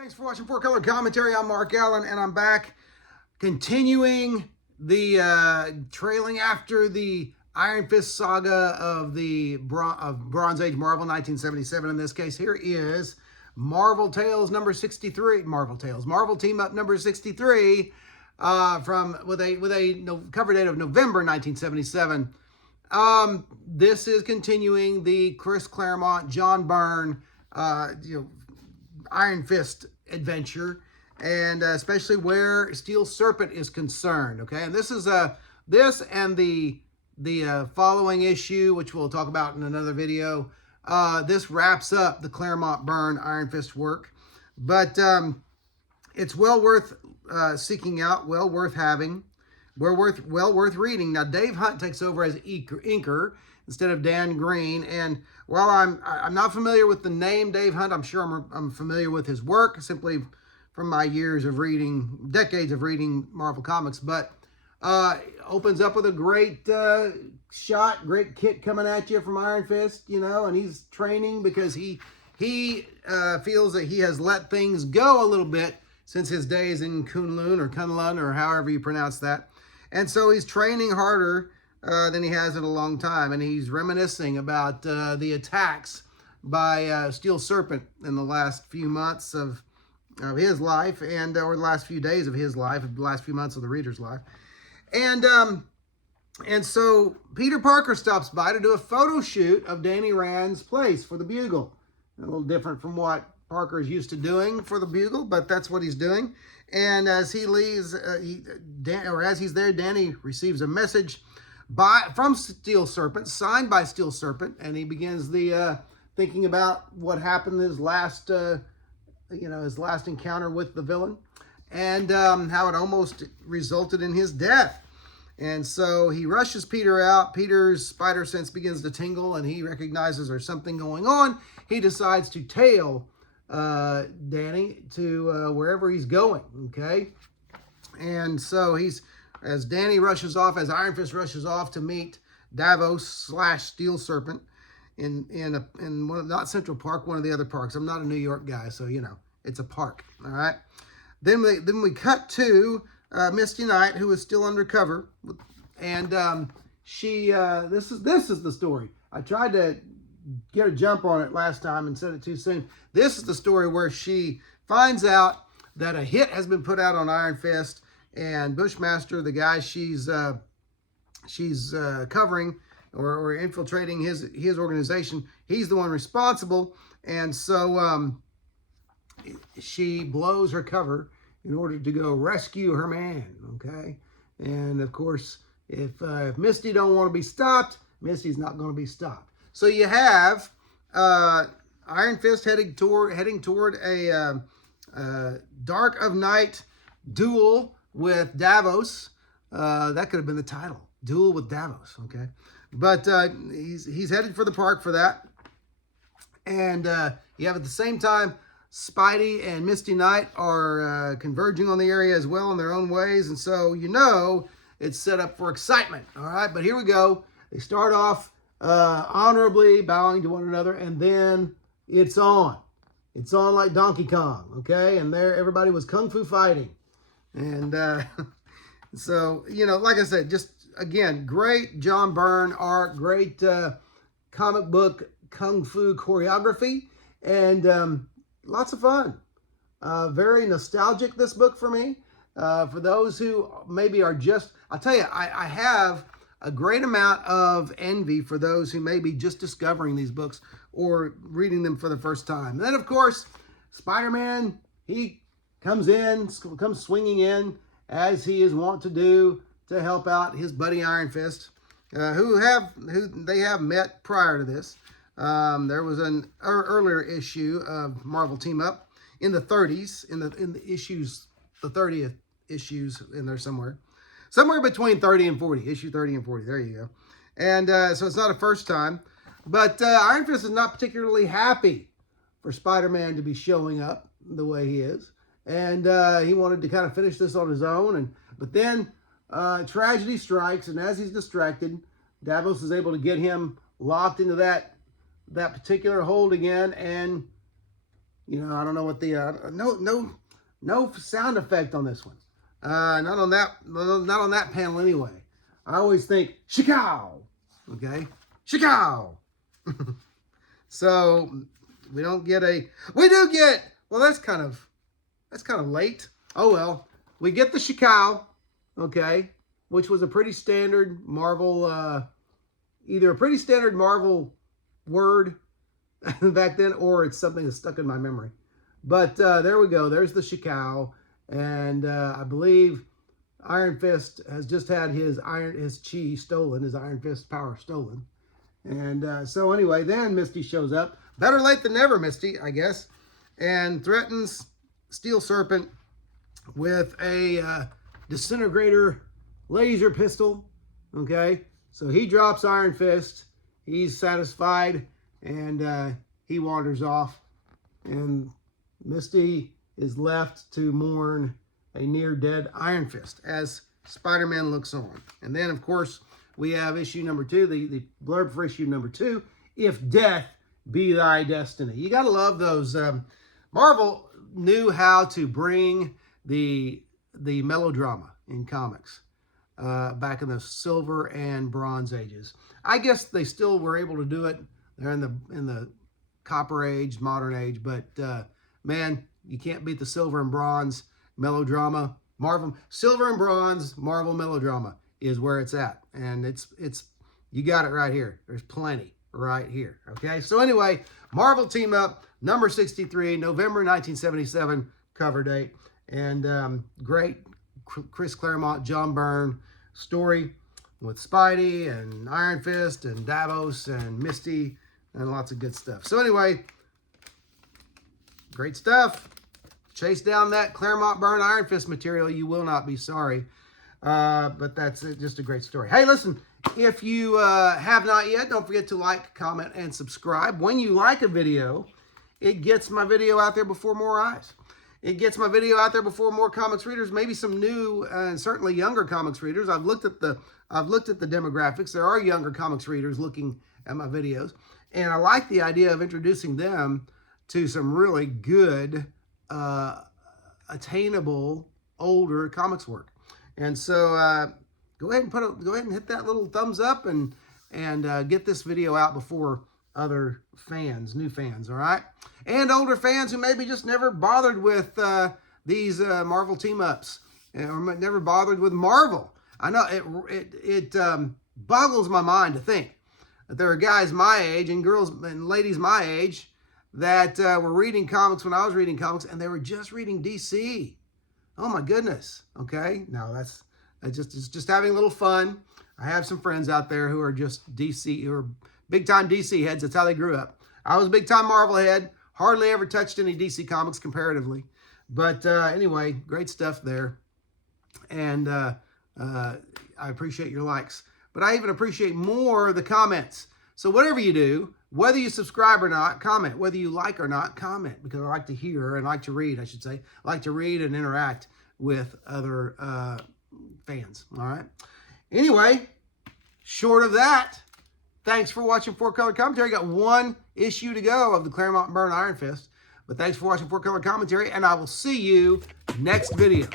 Thanks for watching 4-Color Commentary. I'm Mark Allen, and I'm back continuing the trailing after the Iron Fist saga of the Bronze Age Marvel 1977. In this case, here is Marvel Tales number 63. Marvel Team Up number 63 with a cover date of November 1977. This is continuing the Chris Claremont, John Byrne, Iron Fist adventure, and especially where Steel Serpent is concerned. Okay, and this is this and the following issue, which we'll talk about in another video. This wraps up the Claremont Byrne Iron Fist work, but it's well worth seeking out, well worth having, well worth reading. Now Dave Hunt takes over as inker instead of Dan Green, and while I'm not familiar with the name Dave Hunt, I'm sure I'm familiar with his work simply from my years of reading, decades of reading Marvel Comics. But opens up with a great great kit coming at you from Iron Fist, and he's training because he feels that he has let things go a little bit since his days in Kunlun or however you pronounce that, and so he's training harder than he has in a long time, and he's reminiscing about the attacks by Steel Serpent in the last few months of his life, and or the last few days of his life, the last few months of the reader's life, and so Peter Parker stops by to do a photo shoot of Danny Rand's place for the Bugle. A little different from what Parker is used to doing for the Bugle, but that's what he's doing. And as he leaves, as he's there, Danny receives a message from Steel Serpent, signed by Steel Serpent, and he begins the thinking about what happened his last encounter with the villain, and how it almost resulted in his death. And so he rushes Peter out. Peter's spider sense begins to tingle, and he recognizes there's something going on. He decides to tail Danny to wherever he's going. Okay, and so as Danny rushes off, as Iron Fist rushes off to meet Davos / Steel Serpent in one, not Central Park, one of the other parks. I'm not a New York guy, so it's a park. All right. Then we cut to Misty Knight, who is still undercover, and she this is the story. I tried to get a jump on it last time and said it too soon. This is the story where she finds out that a hit has been put out on Iron Fist. And Bushmaster, the guy she's covering or infiltrating his organization, he's the one responsible. And so she blows her cover in order to go rescue her man. Okay, and of course, if Misty don't want to be stopped, Misty's not going to be stopped. So you have Iron Fist heading toward a Dark of Night duel with Davos. That could have been the title, Duel with Davos. Okay, but he's headed for the park for that, and you have at the same time Spidey and Misty Knight are converging on the area as well in their own ways, and so it's set up for excitement. All right, but here we go. They start off honorably bowing to one another, and then it's on like Donkey Kong. Okay, and there everybody was kung fu fighting. And so, like I said, just again, great John Byrne art, great comic book kung fu choreography, and lots of fun. Very nostalgic, this book for me. For those who maybe are I'll tell you, I have a great amount of envy for those who may be just discovering these books or reading them for the first time. And then, of course, Spider-Man, he comes swinging in, as he is wont to do, to help out his buddy Iron Fist, who they have met prior to this. There was an earlier issue of Marvel Team Up in the 30s, in the issues, the 30th issues in there somewhere between 30 and 40, issue 30 and 40. There you go. And so it's not a first time, but Iron Fist is not particularly happy for Spider-Man to be showing up the way he is. And he wanted to kind of finish this on his own. But then tragedy strikes, and as he's distracted, Davos is able to get him locked into that particular hold again. And You know, I don't know what the no sound effect on this one. Not on that panel anyway. I always think shikow. Okay, shikow. So we don't get we do get, well, that's kind of late. Oh well, we get the shikow, okay, which was a pretty standard Marvel, either a pretty standard Marvel word back then, or it's something that's stuck in my memory. But there we go. There's the shikow, and I believe Iron Fist has just had his chi stolen, his Iron Fist power stolen. And so anyway, then Misty shows up. Better late than never, Misty, I guess, and threatens Steel Serpent with a disintegrator laser pistol. Okay, so he drops Iron Fist. He's satisfied, and he wanders off. And Misty is left to mourn a near-dead Iron Fist as Spider-Man looks on. And then, of course, we have issue number 2, the blurb for issue number 2, If Death Be Thy Destiny. You got to love those. Marvel knew how to bring the melodrama in comics back in the Silver and Bronze ages. I guess they still were able to do it. They're in the Copper Age, Modern Age, but man, you can't beat the Silver and Bronze melodrama. Marvel Silver and Bronze Marvel melodrama is where it's at, and it's you got it right here. There's plenty right here. Okay, so anyway, Marvel Team Up number 63, November 1977 cover date, and great Chris Claremont, John Byrne story with Spidey and Iron Fist and Davos and Misty and lots of good stuff. So anyway, great stuff. Chase down that Claremont Byrne Iron Fist material. You will not be sorry. But that's just a great story. Hey, listen, if you have not yet, don't forget to like, comment, and subscribe. When you like a video, it gets my video out there before more eyes. It gets my video out there before more comics readers, maybe some new and certainly younger comics readers. I've looked at the demographics. There are younger comics readers looking at my videos, and I like the idea of introducing them to some really good, attainable, older comics work. And so go ahead and hit that little thumbs up and get this video out before other fans, new fans, all right? And older fans who maybe just never bothered with these Marvel team-ups or never bothered with Marvel. I know it boggles my mind to think that there are guys my age and girls and ladies my age that were reading comics when I was reading comics, and they were just reading DC. Oh my goodness. Okay, no, it's just having a little fun. I have some friends out there who are just DC, who are big time DC heads. That's how they grew up. I was a big time Marvel head. Hardly ever touched any DC comics comparatively, but anyway, great stuff there. And I appreciate your likes, but I even appreciate more the comments. So whatever you do, whether you subscribe or not, comment. Whether you like or not, comment, because I like to hear and like to read, I should say. I like to read and interact with other fans, all right? Anyway, short of that, thanks for watching 4-Color Commentary. Got one issue to go of the Claremont Byrne Iron Fist, but thanks for watching 4-Color Commentary, and I will see you next video.